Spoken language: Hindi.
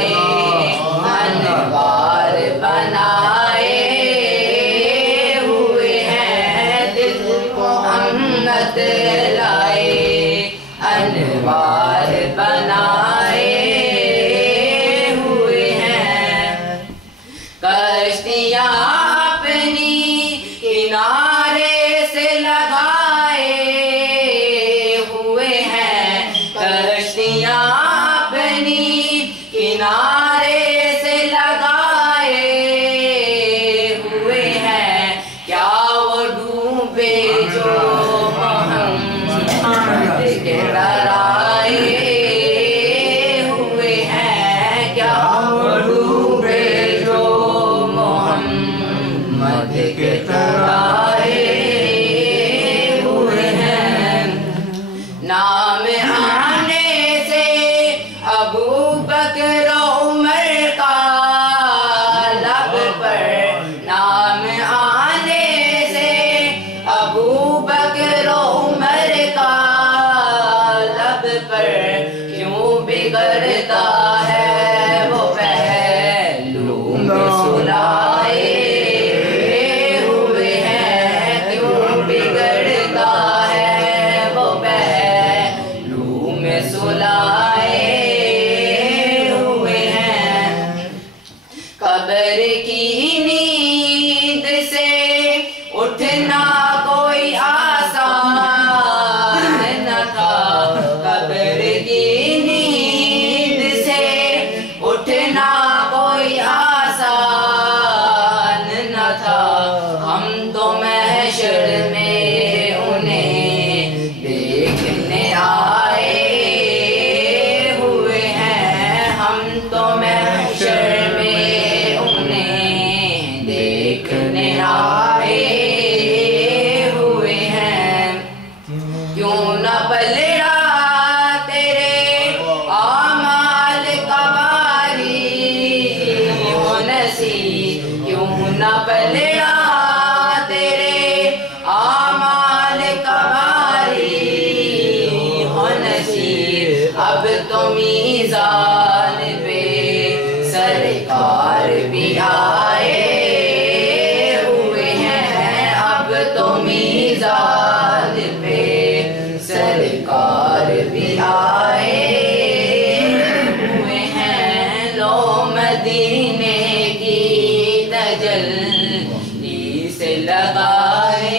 लाए, अनवार बनाए हुए हैं, दिल मोहम्मद लाए, अनवार बनाए हुए हैं। कश्तियाँ अपनी किनारे से लगाए हुए हैं, कश्तियाँ अपनी किनारे से लगाए हुए हैं। क्या वो डूबे जो मोहम्मद के डराए हुए हैं, क्या वो डूबे जो मोहम्मद के डराए हुए हैं। नाम आने से अबू बकर उमर का लब पर, नाम आने से अबू बकर उमर का लब पर क्यों बिगड़ता है वो पहलू में सुलाए हुए हैं, क्यों बिगड़ता है वो पहलू में सुलाए हुए हैं। कब्र की नींद से उठना कोई आसान न था, कब्र की नींद से उठना कोई आसान न था। हम तो महशर में उन्हें देखने आए हुए हैं, हम तो महशर में उन्हें देखने आए हुए हैं। क्यों न पलड़ा तेरे आमाल का बारी हो नसीब, क्यों न पलड़ा तेरे आमाल का बारी हो नसीब। अब तो मीज़ान पे सरकार भी आए हुए हैं, अब तो मीज़ान पे सरकार भी आए हुए हैं। लो मदीने की तजल्ली से लगाए